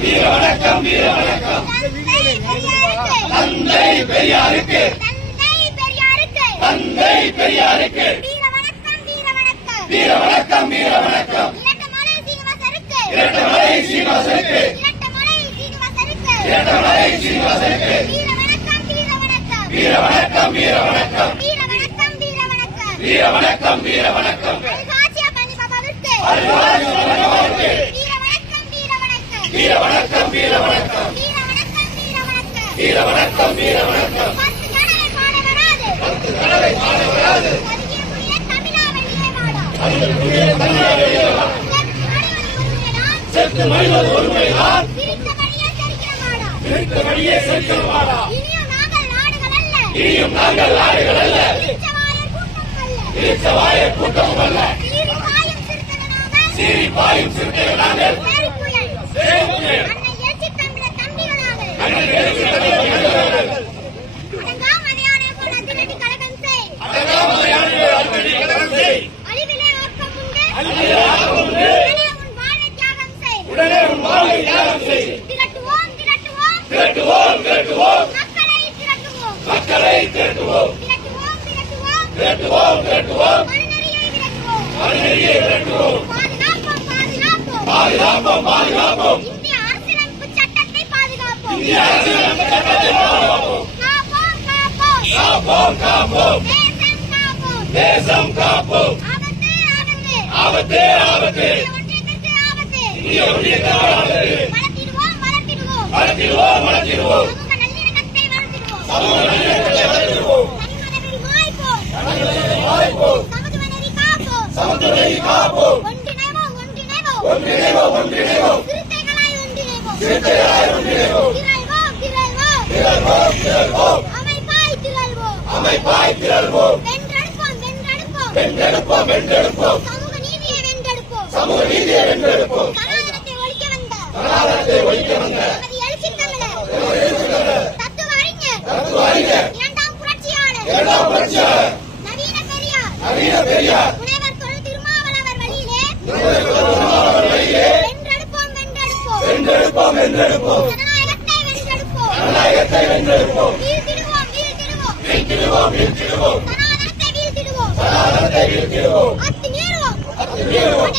வணக்கம் வீர வணக்கம் தந்தை பெரியாருக்கு தந்தை பெரியாருக்கு வீர வணக்கம் வீர வணக்கம் வீர வீர இரட்டமலை சீனிவாசனுக்கு இரட்டமலை சீனிவாசனுக்கு வீர வணக்கம் வீர வணக்கம் வீர வணக்கம் வீர வணக்கம் வீர வீர வணக்கம் வீர வணக்கம். செத்து மனிதர் ஒருமைதான். இருக்க வழியே செல்கிறவாடா இனியும் நாங்கள் நாடுகள் அல்ல இழிச்சவாய கூட்டம் அல்ல சீரி பாயும் சிறுத்தைகள் நாங்கள். அண்ணன் உடனே உன் வாழ்வை தியாகம் செய். திரட்டுவோம் திரட்டுவோம். திரட்டுவோம் திரட்டுவோம். மக்களை திரட்டுவோம். மக்களை திரட்டுவோம். திரட்டுவோம் திரட்டுவோம். திரட்டுவோம் மறுநெறியை விரட்டுவோம். பாதுகாப்போம் பாதுகாப்போம். பாதுகாப்போம் பாதுகாப்போம். இந்திய அரசியலமைப்பு சட்டத்தை பாதுகாப்போம். இந்திய அரசியலமைப்பு சட்டத்தை பாதுகாப்போம். காப்போம் காப்போம். காப்போம் காப்போம். தேசம் காப்போம். தேசம் காப்போம். ஆபத்து ஆபத்து. இந்திய ஒன்றியத்தால் ஆபத்து. வளர்த்திடுவோம் வளர்த்திடுவோம் சமூக நல்லிணக்கத்தை வளர்த்திடுவோம் சமத்துவத்தை காப்போம். ஒன்றிணைவோம் ஒன்றிணைவோம். சிறுத்தைகளாய் ஒன்றிணைவோம். திரள்வோம் திரள்வோம். அமைப்பாய் திரள்வோம். வென்றெடுப்போம் வென்றெடுப்போம். வென்றெடுப்போம் வென்றெடுப்போம். சேர்ப்போம் கலாதாரத்தை ஒழிக்க வந்த. தத்துவ அறிஞர். இரண்டாம் புரட்சியாளர். நவீன பெரியார். முனைவர் தொழில் திருமாவளவர் வீழ்த்திடுவோம் வீழ்த்திடுவோம். சனாதனத்தை அத்து மீறுவோம் அத்து மீறுவோம்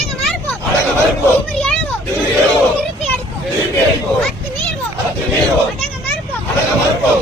திருப்பி அடிப்போம் திருப்பி அடிப்போம் அத்து மீறுவோம் அத்து மீறுவோம் அடங்க மறுப்போம் அடங்க மறுப்போம்.